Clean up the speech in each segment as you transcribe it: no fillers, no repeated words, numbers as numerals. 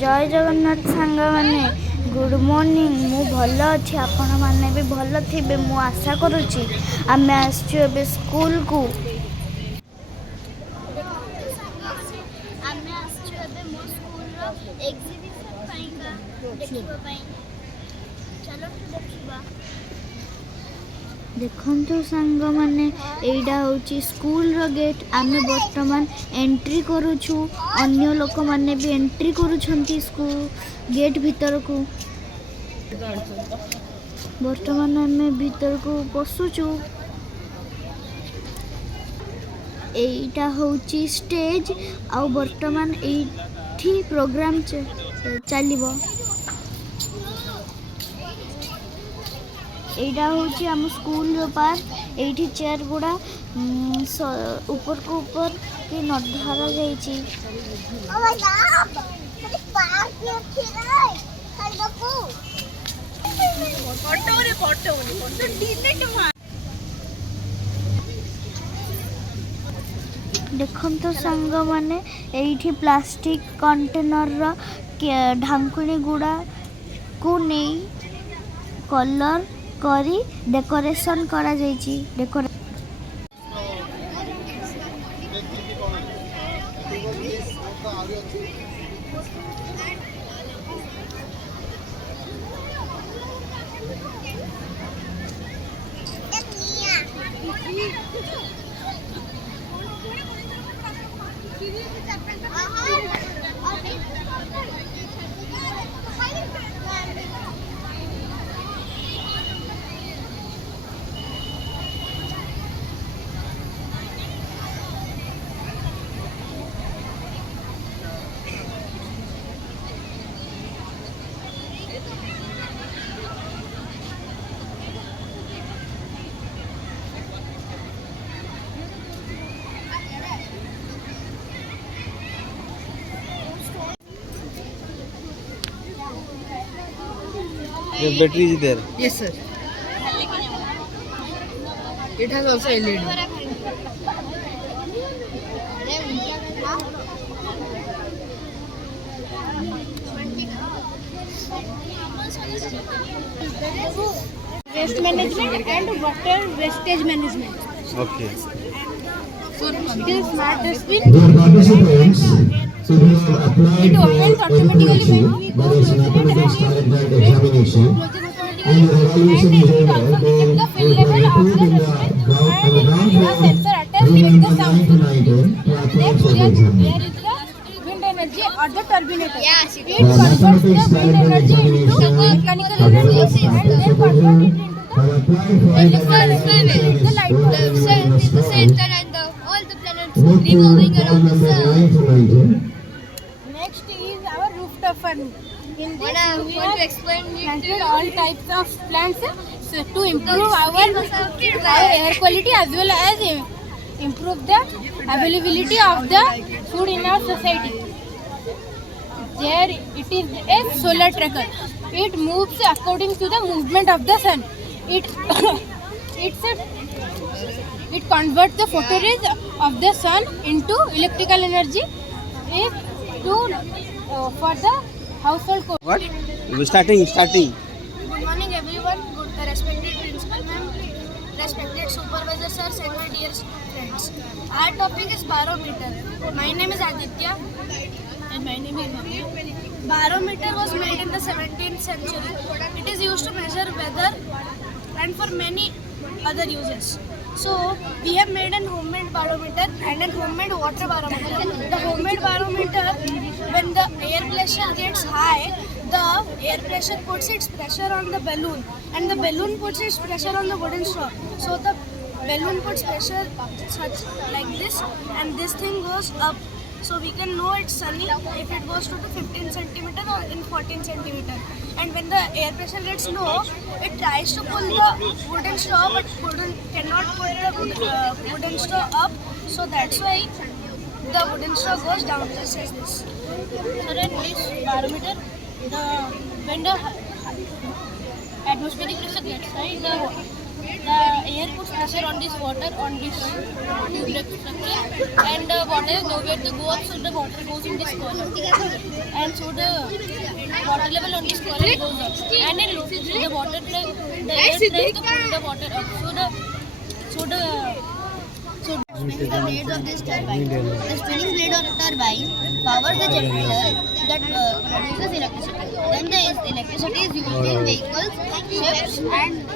जय जगन्नाथ सांग माने गुड मॉर्निंग मु भल अच्छी आपण मैंने भी भल थे मु आशा करुच्ची आम आसबे स्कूल को देखु सांग माने एटा हूँ स्कूल रो गेट आम बर्तमान एंट्री करुछु अन्य लोक माने भी एंट्री करुछंती स्कूल गेट भीतर को बर्तमान आम भीतर को पशुचु एटा हूँ स्टेज आउ बर्तमान एठी प्रोग्राम चलिबो एटा हूँ आम स्कूल पार्क एठी चेयर गुड़ा ऊपर को ऊपर कि नधारा जाइए देखन तो सांग माने एठी प्लास्टिक कंटेनर रा ढांकुणी गुड़ा को नहीं कलर करी डेकोरेशन करा जाइए The battery is there. Yes, sir. It has also LED. Waste management and water wastage management. Okay. It is smart dustbin. Dear participants, so we have applied for equality, that is mathematics talented examination, and the evaluation is over. They will report in the ground floor room number 9 to 19 to apply for the examination. Wind energy or the turbinator. Mathematics talented examination, Mechanical our energy participants and then have applied for the center and all the planets Move to revolving room around the number sun. 9 to 19. Next is our rooftop fan. In this we want have to explain it planted all types of plants so to improve our air quality as well as improve the availability of the food in our society. There it is a solar tracker. It moves according to the movement of the sun. It converts the photo rays of the sun into electrical energy for the household. What? Starting. Good morning everyone, respected principal ma'am, respected supervisor sirs and my dear friends. Our topic is barometer. My name is Aditya and my name is Bhavya. Barometer was made in the 17th century. It is used to measure weather and for many other uses. So we have made a homemade barometer and a homemade water barometer. The homemade barometer, when the air pressure gets high, the air pressure puts its pressure on the balloon and the balloon puts its pressure on the wooden straw. So the balloon puts pressure such like this and this thing goes up. So we can know it's sunny if it goes to the 15 centimeter or in 14 centimeter. And when the air pressure gets low, it tries to pull the wooden straw but cannot pull the wooden straw up. So that's why the wooden straw goes down just as this. So in this barometer, when the atmospheric pressure gets high, the air puts pressure on this water, on this tube-like structure, and water is nowhere to go up, so the water goes in this column. and so the water level on this corral goes up. And in low season, the water the air tries to pull the water up. So the spinning the blades of this turbine. The spinning blade of the turbine powers the generator that produces electricity. Then the electricity is used in vehicles, ships, and it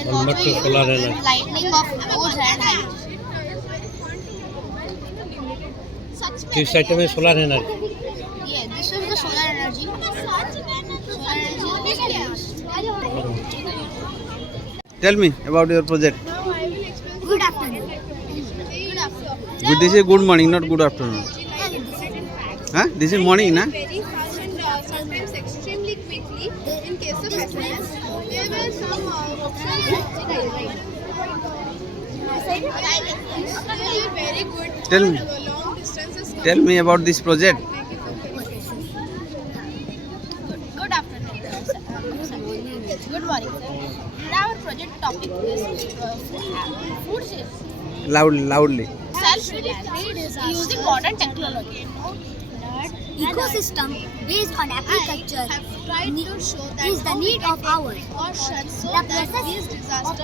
is also used in lightning of roads and highways. किस side में solar energy Yeah, this is the solar energy. Solar energy is tell me about your project Good afternoon. Good afternoon. Good this is good morning not good afternoon हाँ this is morning ना Very fast and sometimes extremely quickly. In case of SMS, there were some options. Very good. Tell me. Long distances. Tell me about this project Good afternoon. Good morning, sir. Our project topic is food safety. Loudly Self-reliance using modern technology. Ecosystem based on agriculture is the need of hours. The process of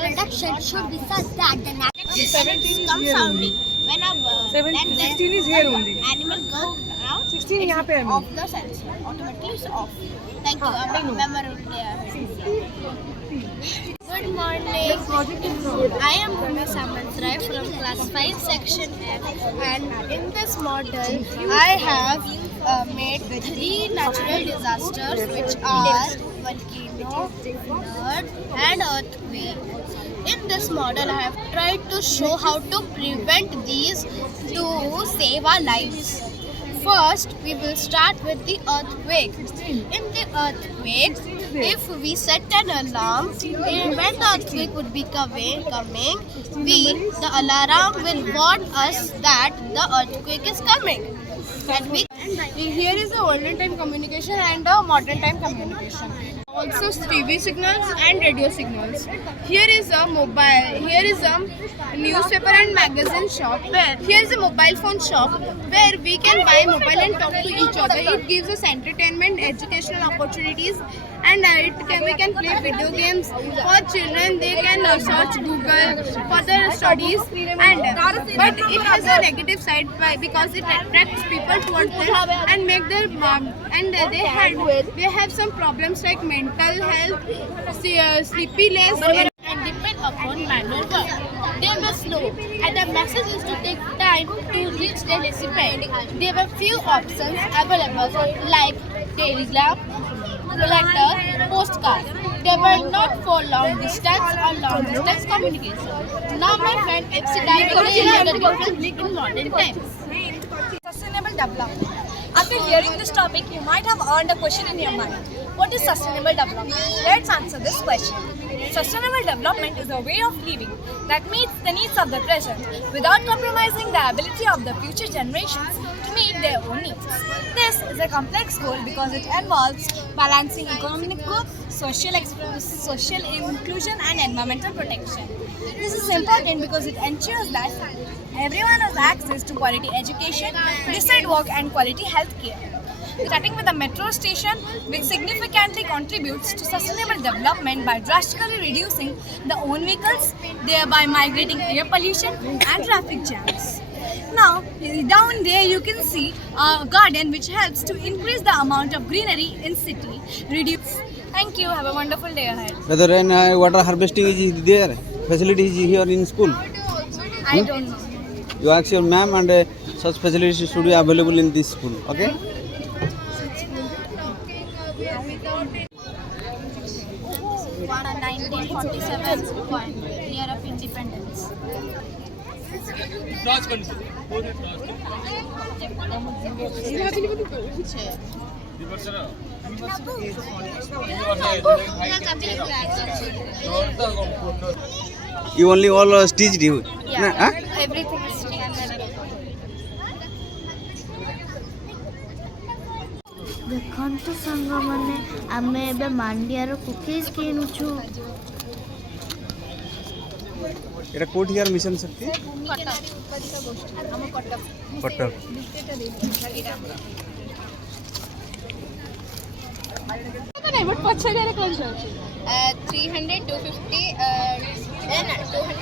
production should be such that the Come sounding when a 16 is here only. animal goes around 16 यहाँ पे है off the sensor automatically is off. Thank you. Memorable. Good morning. I am Bhumi Samantrai from class 5 section F, and in this model I have made 3 natural disasters which are volcano, flood and earthquake. In this model I have tried to show how to prevent these to save our lives. First, we will start with the earthquake. In the earthquake, if we set an alarm, when the earthquake would be coming, the alarm will warn us that the earthquake is coming. And Here is the olden time communication and the modern time communication. Also TV signals and radio signals. Here is a newspaper and magazine shop. Here is a mobile phone shop where we can buy mobile and talk to each other. It gives us entertainment, educational opportunities, and we can play video games. For children, they can search Google for their studies. But it has a negative side because it attracts people towards them and make their they have some problems like mental health, sleepiness, and depend upon manual work. They were slow and the message used to take time to reach their recipient. There were few options available like telegram, letter, postcard. They were not for long distance or long distance communication. Now my friend explained the difference in modern times. Sustainable development. After hearing this topic, you might have earned a question in your mind. What is sustainable development? Let's answer this question. Sustainable development is a way of living that meets the needs of the present without compromising the ability of the future generations to meet their own needs. This is a complex goal because it involves balancing economic growth, social inclusion and environmental protection. This is important because it ensures that everyone has access to quality education, decent work and quality health care. Starting with a metro station, which significantly contributes to sustainable development by drastically reducing the own vehicles, thereby migrating air pollution and traffic jams. Now, down there you can see a garden which helps to increase the amount of greenery in city. Thank you. Have a wonderful day ahead. whether and water harvesting is there facility is here in school I don't know. you ask your ma'am and such facilities should be available in this school okay 1947 year of independence. you only all stitched you Yeah, huh? everything is ଦେଖନ୍ତୁ ସାଙ୍ଗମାନେ ଆମେ ଏବେ ମାଣ୍ଡିଆର cookies କିଣୁଛୁ। এটা কোঠিয়ার mission Shakti Cuttack but पछाड़ी रे class ଅଛି 300 250 then 200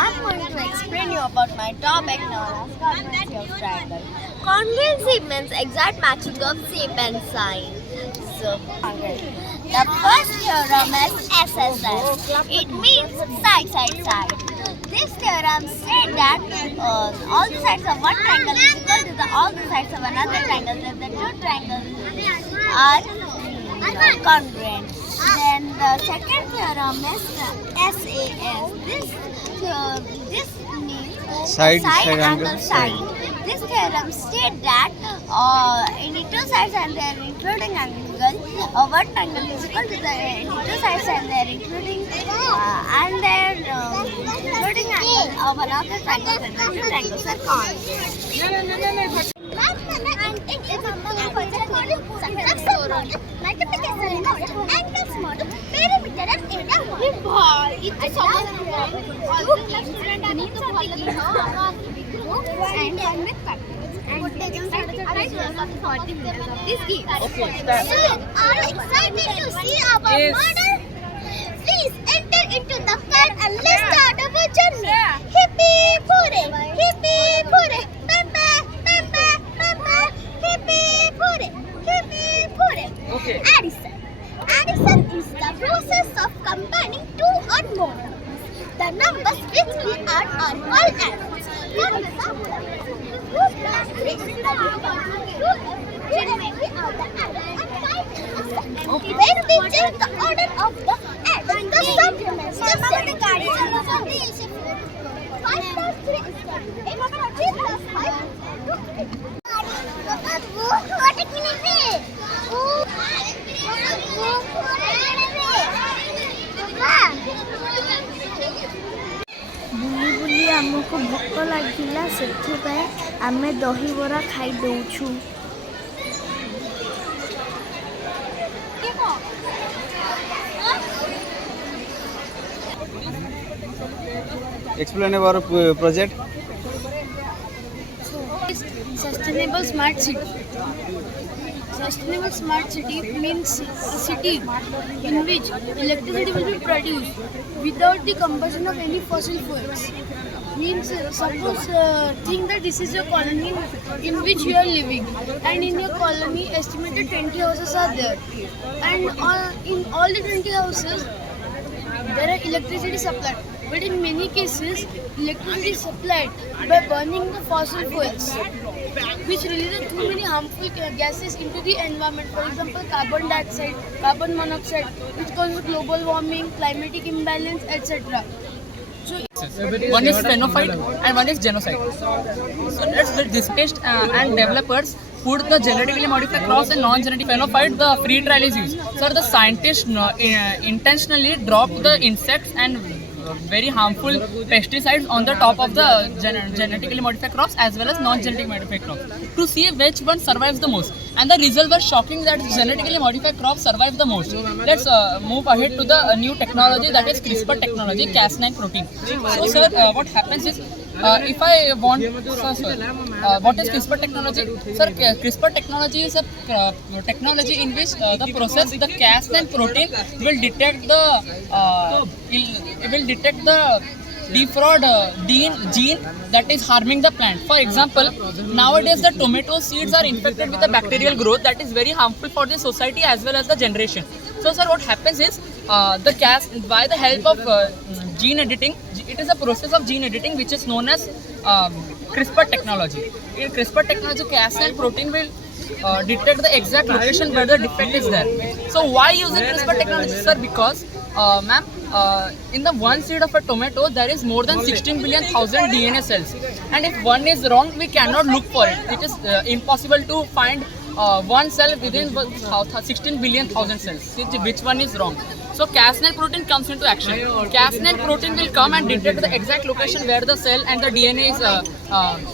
I'm going to explain you about my topic known as congruency of triangle. Congruency means exact matching of shape and sign. So, the first theorem is SSS. It means side, side, side. This theorem said that all the sides of one triangle is equal to all the sides of another triangle if the two triangles are congruent. Then the second theorem is SAS. This means Side angle angle, side. This theorem states that any two sides and their including angle, one triangle is equal to the two sides and their including including angle of another triangle when the two triangles are congruent. Multiplication model, angles model, perimeter and area Are you excited to see our model? Please enter into the car and let's start our journey. Hippie hooray! Hippie hooray! Papa, papa, papa! Hippie hooray! Hippie hooray! Okay. Addition. Addition is the process of combining two or more numbers. The numbers which we add are called adds. For example, 2 plus 3 is the number 2 when we add the adder and 5 is the sum. When we change the order of the adder, the sum remains the same. 5 plus 3 is 8. 3 plus 5 is 2. बुली बुली आमको भोक लगिला से आम दहीबरा खाई दौछु explain about project. Sustainable smart city. Sustainable smart city means a city in which electricity will be produced without the combustion of any fossil fuels. Means suppose think that this is your colony in which you are living, and in your colony estimated 20 houses are there, and in all the 20 houses there are electricity supplied. But in many cases, electricity is supplied by burning the fossil fuels, which releases too many harmful gases into the environment. For example, carbon dioxide, carbon monoxide, which causes global warming, climatic imbalance, etc. So, one is phenophyte and one is genocide. So let's let this test and developers put the genetically modified cross and non-genetic phenophyte. The free trial is used. So the scientists intentionally dropped the insects and very harmful pesticides on the top of the genetically modified crops as well as non-genetically modified crops to see which one survives the most, and the results were shocking that genetically modified crops survive the most. Let's move ahead to the new technology, that is CRISPR technology, Cas9 protein. So sir, what happens is if I want, what is CRISPR technology? Sir, CRISPR technology is a technology in which the process, the Cas9 protein will detect the defraud gene that is harming the plant. For example, nowadays the tomato seeds are infected with a bacterial growth that is very harmful for the society as well as the generation. So sir, what happens is by the help of gene editing, it is a process of gene editing which is known as CRISPR technology. In CRISPR technology, Cas9 protein will detect the exact location where the defect is there. So why using CRISPR technology, sir? Because ma'am, in the one seed of a tomato there is more than 16 billion thousand DNA cells, and if one is wrong we cannot look for it. It is impossible to find one cell within 16 billion thousand cells, which one is wrong. So Cas9 protein comes into action. Cas9 protein will come and detect the exact location where the cell and the DNA is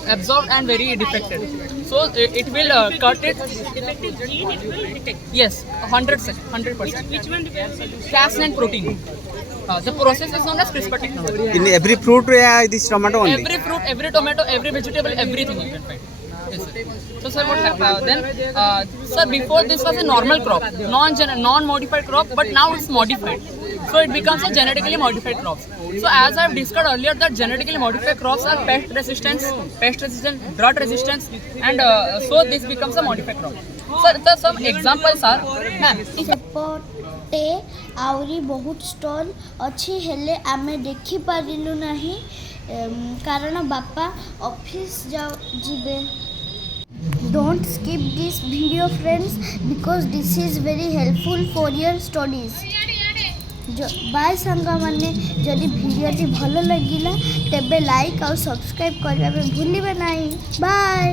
absorbed and very defected. So it will cut it. Defective gene it will detect. Yes, 100%. Which one? Cas9 protein. The process is known as CRISPR technology. In every fruit, this tomato only. Every fruit, every tomato, every vegetable, everything you can find. Yes, sir. So sir, what happened then? Sir, before this was a normal crop, non-modified crop, but now it's modified. So it becomes a genetically modified crops. So as I've discussed earlier, that genetically modified crops are pest resistant, drought resistance, and so this becomes a modified crop. Sir, the some examples are, ma'am. ସେପଟେ ଆହୁରି ବହୁତ stall ଅଛି ହେଲେ ଆମେ ଦେଖିପାରିଲୁ ନାହିଁ କାରଣ ବାପା office ଯିବେ. Don't skip this video friends because this is very helpful for your studies. Bye साଙ୍ଗମାନେ ଯଦି ଭିଡ଼ିଓଟି ଭଲ ଲାଗିଲା ତେବେ ଲାଇକ୍ ଆଉ ସବସ୍କ୍ରାଇବ୍ କରିବା ପାଇଁ ଭୁଲିବେ ନାହିଁ. ବାଏ.